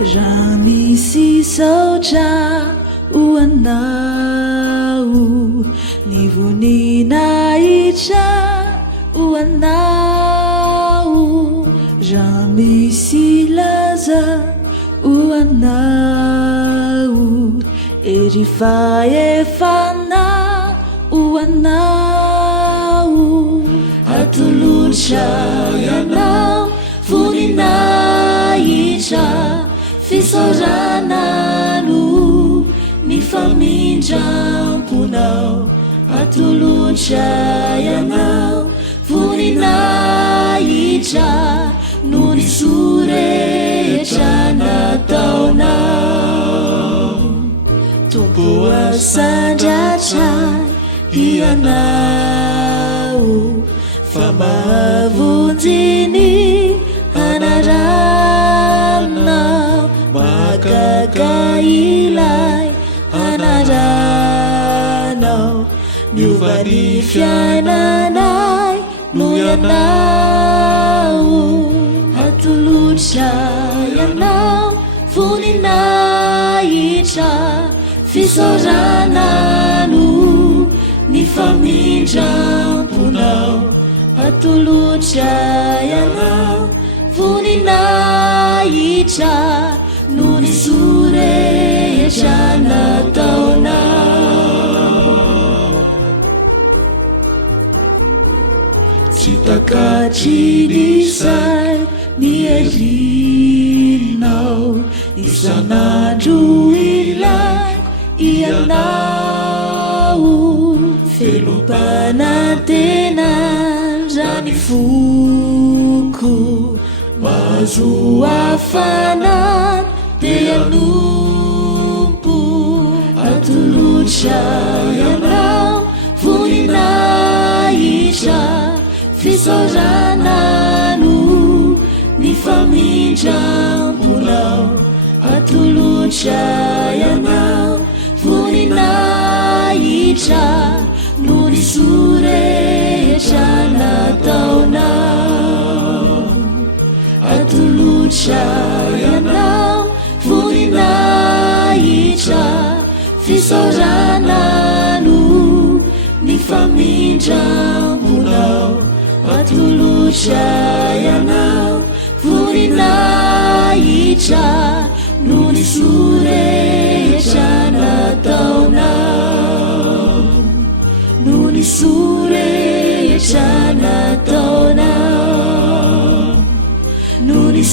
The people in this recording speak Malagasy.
raha misy saotra ho anao ny voninahitra ho anao raha misy laza ho anao ery faefana ho anao atolotra ianao voninahitra fisaorana no ny famindramponao atolotra ianao voninahitra no ny sorehetra nataonao tompo asandratra ianao fa mahavonjiny anaranao mahagaga ilay anaranao miova ny fiainanay no ianao atolotra ianao voninahitra fisaorana no ny famindramponao atolotra ianao voninahitra no ny sorehetra nataonao tsy takatry nisay ny erinao isan'andro ilay ianao felom-panantena raha ny foko mahazo hafanana dia nompo atolotra ianao voninahitra fisaorana no ny famindramponao atolotra ianao voninahitra no ny sorehetra nataonao atolotra ianao voninahitra fisaorana no ny famindramponao atolotra ianao voninahitra no ny sorehetra nataonao no ny sorehetra nataonao no ny